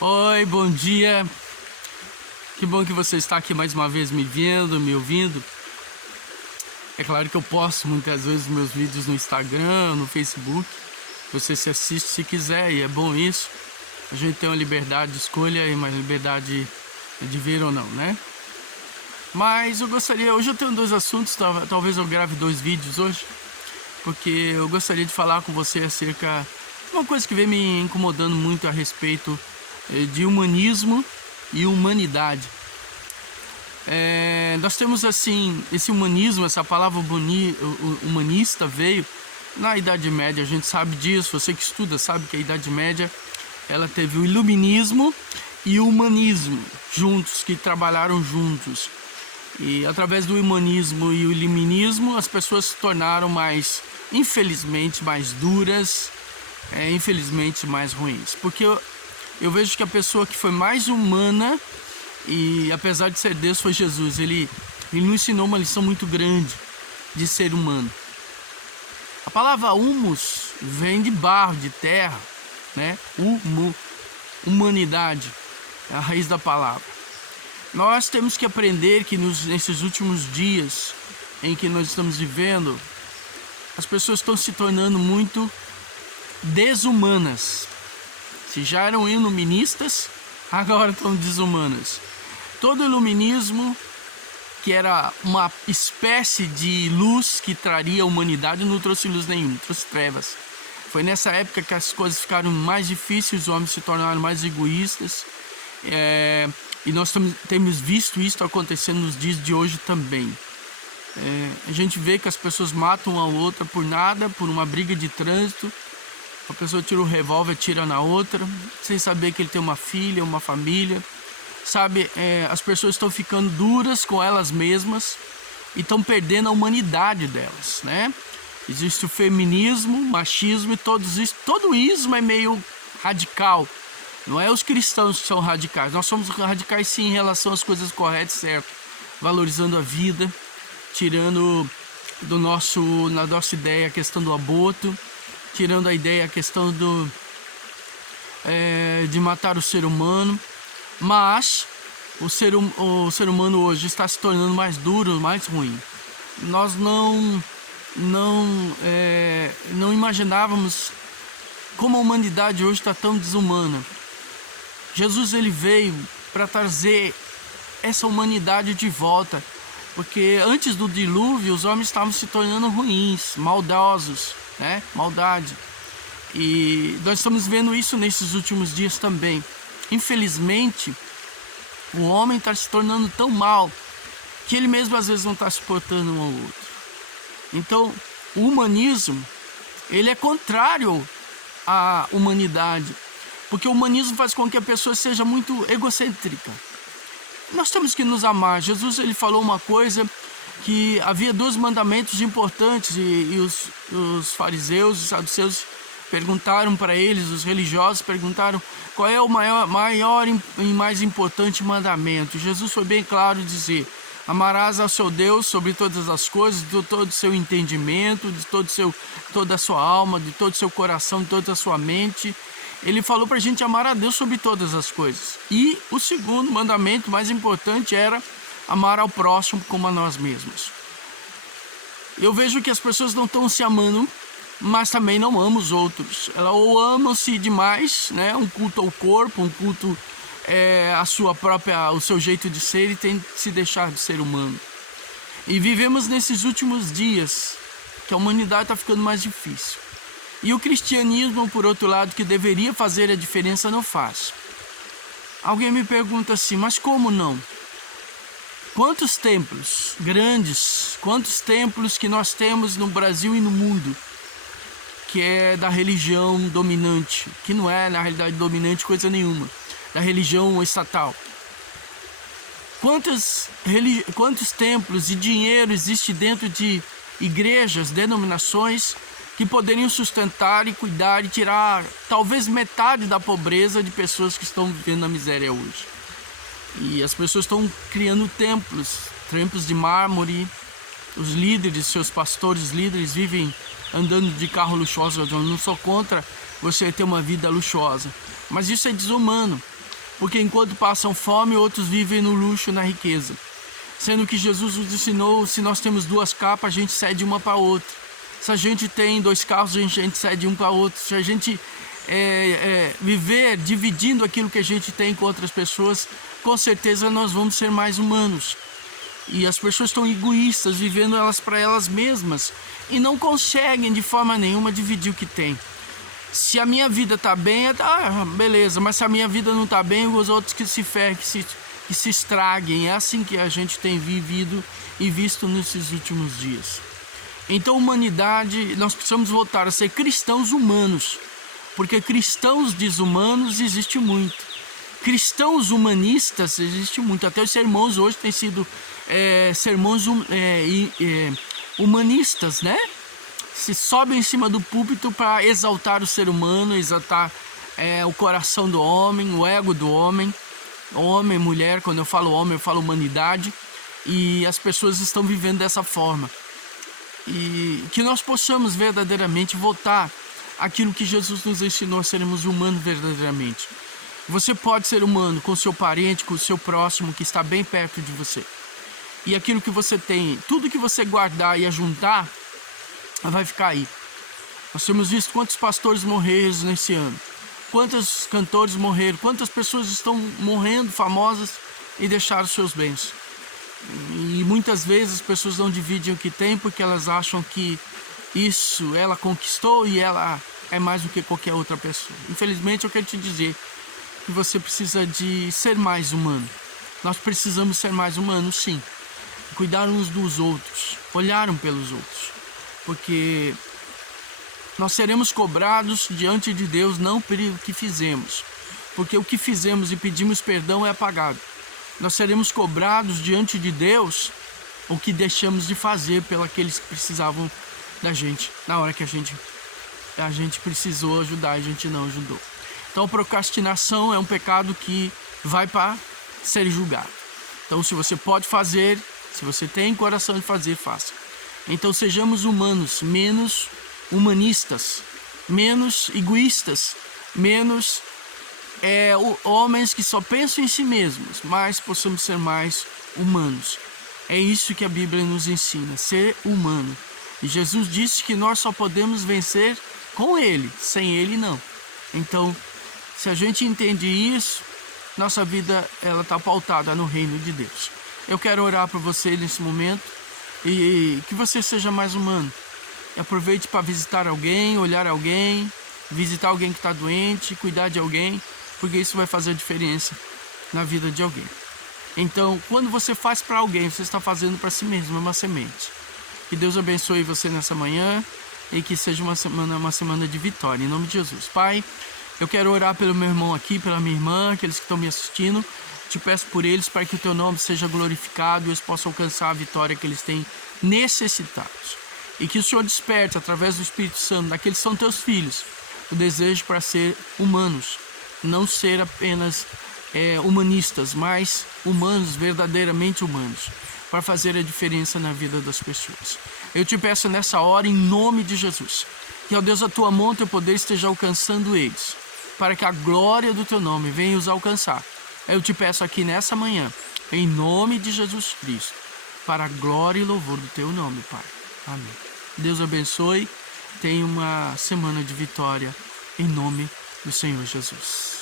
Oi, bom dia. Que bom que você está aqui mais uma vez me vendo, me ouvindo. É claro que eu posto muitas vezes meus vídeos no Instagram, no Facebook. Você se assiste se quiser e é bom isso. A gente tem uma liberdade de escolha e uma liberdade de ver ou não, né? Mas hoje eu tenho dois assuntos, talvez eu grave 2 vídeos hoje, porque eu gostaria de falar com você acerca de uma coisa que vem me incomodando muito a respeito de humanismo e humanidade. Nós temos assim, esse humanismo, essa palavra humanista veio na Idade Média, a gente sabe disso, você que estuda sabe que a Idade Média ela teve o iluminismo e o humanismo juntos, que trabalharam juntos. E através do humanismo e o iluminismo as pessoas se tornaram infelizmente, mais duras, infelizmente mais ruins. Porque eu vejo que a pessoa que foi mais humana, e apesar de ser Deus, foi Jesus. Ele nos ensinou uma lição muito grande de ser humano. A palavra humus vem de barro, de terra, né? Humanidade é a raiz da palavra. Nós temos que aprender que nesses últimos dias em que nós estamos vivendo, as pessoas estão se tornando muito desumanas. Se já eram iluministas, agora estão desumanas. Todo iluminismo, que era uma espécie de luz que traria a humanidade, não trouxe luz nenhuma, trouxe trevas. Foi nessa época que as coisas ficaram mais difíceis, os homens se tornaram mais egoístas. E nós temos visto isso acontecendo nos dias de hoje também. A gente vê que as pessoas matam uma outra por nada, por uma briga de trânsito. A pessoa tira o revólver, tira na outra, sem saber que ele tem uma filha, uma família. Sabe, as pessoas estão ficando duras com elas mesmas e estão perdendo a humanidade delas, né? Existe o feminismo, machismo e todo ismo é meio radical. Não é os cristãos que são radicais, nós somos radicais sim em relação às coisas corretas, certo? Valorizando a vida, tirando na nossa ideia a questão do aborto, tirando a ideia a questão de matar o ser humano. Mas o ser humano hoje está se tornando mais duro, mais ruim. Nós não imaginávamos como a humanidade hoje está tão desumana. Jesus ele veio para trazer essa humanidade de volta, porque antes do dilúvio os homens estavam se tornando ruins, maldosos, né? Maldade. E nós estamos vendo isso nesses últimos dias também. Infelizmente, o homem está se tornando tão mal que ele mesmo às vezes não está suportando um ao outro. Então, o humanismo ele é contrário à humanidade, porque o humanismo faz com que a pessoa seja muito egocêntrica. Nós temos que nos amar. Jesus ele falou uma coisa, que havia 2 mandamentos importantes e os fariseus, os saduceus perguntaram para eles, os religiosos perguntaram qual é o maior e mais importante mandamento. Jesus foi bem claro dizer: amarás ao seu Deus sobre todas as coisas, de todo o seu entendimento, de toda a sua alma, de todo o seu coração, de toda a sua mente. Ele falou para a gente amar a Deus sobre todas as coisas. E o segundo mandamento, mais importante, era amar ao próximo como a nós mesmos. Eu vejo que as pessoas não estão se amando, mas também não amam os outros. Elas ou amam-se demais, né? Um culto ao corpo, um culto o seu jeito de ser, e tem que se deixar de ser humano. E vivemos nesses últimos dias que a humanidade está ficando mais difícil. E o cristianismo, por outro lado, que deveria fazer a diferença, não faz. Alguém me pergunta assim, mas como não? Quantos templos grandes, quantos templos que nós temos no Brasil e no mundo, que é da religião dominante, que não é, na realidade, dominante coisa nenhuma, da religião estatal. Quantos templos e dinheiro existe dentro de igrejas, denominações, que poderiam sustentar e cuidar e tirar talvez metade da pobreza de pessoas que estão vivendo na miséria hoje. E as pessoas estão criando templos de mármore. Os líderes, seus pastores líderes vivem andando de carro luxuoso. Eu não sou contra você ter uma vida luxuosa, mas isso é desumano. porque enquanto passam fome, outros vivem no luxo, na riqueza. Sendo que Jesus nos ensinou, se nós temos 2 capas, a gente cede uma para a outra. Se a gente tem 2 carros, a gente cede um para o outro. Se a gente viver dividindo aquilo que a gente tem com outras pessoas, com certeza nós vamos ser mais humanos. E as pessoas estão egoístas, vivendo elas para elas mesmas e não conseguem de forma nenhuma dividir o que tem. Se a minha vida está bem, beleza, mas se a minha vida não está bem, os outros que se ferrem, que se estraguem. É assim que a gente tem vivido e visto nesses últimos dias. Então, humanidade, nós precisamos voltar a ser cristãos humanos, porque cristãos desumanos existe muito. Cristãos humanistas existe muito. Até os sermões hoje têm sido sermões humanistas, né? Se sobem em cima do púlpito para exaltar o ser humano, exaltar o coração do homem, o ego do homem, homem, mulher. Quando eu falo homem, eu falo humanidade. E as pessoas estão vivendo dessa forma. E que nós possamos verdadeiramente voltar àquilo que Jesus nos ensinou a sermos humanos verdadeiramente. Você pode ser humano com o seu parente, com o seu próximo que está bem perto de você. E aquilo que você tem, tudo que você guardar e ajuntar, vai ficar aí. Nós temos visto quantos pastores morreram nesse ano. Quantos cantores morreram. Quantas pessoas estão morrendo famosas e deixaram seus bens. E muitas vezes as pessoas não dividem o que tem porque elas acham que isso ela conquistou e ela é mais do que qualquer outra pessoa. Infelizmente eu quero te dizer que você precisa de ser mais humano. Nós precisamos ser mais humanos, sim. Cuidar uns dos outros, olhar um pelos outros. Porque nós seremos cobrados diante de Deus não pelo que fizemos. Porque o que fizemos e pedimos perdão é apagado. Nós seremos cobrados diante de Deus o que deixamos de fazer pelos que precisavam da gente, na hora que a gente precisou ajudar, a gente não ajudou. Então, procrastinação é um pecado que vai para ser julgado. Então, se você pode fazer, se você tem coração de fazer, faça. Então, sejamos humanos, menos humanistas, menos egoístas, menos homens que só pensam em si mesmos, mas possamos ser mais humanos. É isso que a Bíblia nos ensina, ser humano. E Jesus disse que nós só podemos vencer com Ele, sem Ele não. Então, se a gente entende isso, nossa vida ela está pautada no reino de Deus. Eu quero orar por você nesse momento e que você seja mais humano. Aproveite para visitar alguém, olhar alguém, visitar alguém que está doente, cuidar de alguém, porque isso vai fazer diferença na vida de alguém. Então, quando você faz para alguém, você está fazendo para si mesmo, é uma semente. Que Deus abençoe você nessa manhã e que seja uma semana de vitória, em nome de Jesus. Pai, eu quero orar pelo meu irmão aqui, pela minha irmã, aqueles que estão me assistindo. Te peço por eles para que o teu nome seja glorificado e eles possam alcançar a vitória que eles têm necessitados. E que o Senhor desperte, através do Espírito Santo, daqueles que são teus filhos, o desejo para ser humanos. Não ser apenas humanistas, mas humanos, verdadeiramente humanos, para fazer a diferença na vida das pessoas. Eu te peço nessa hora, em nome de Jesus, que, ó Deus, a tua mão, teu poder esteja alcançando eles, para que a glória do teu nome venha os alcançar. Eu te peço aqui nessa manhã, em nome de Jesus Cristo, para a glória e louvor do teu nome, Pai. Amém. Deus abençoe, tenha uma semana de vitória, em nome do Senhor Jesus.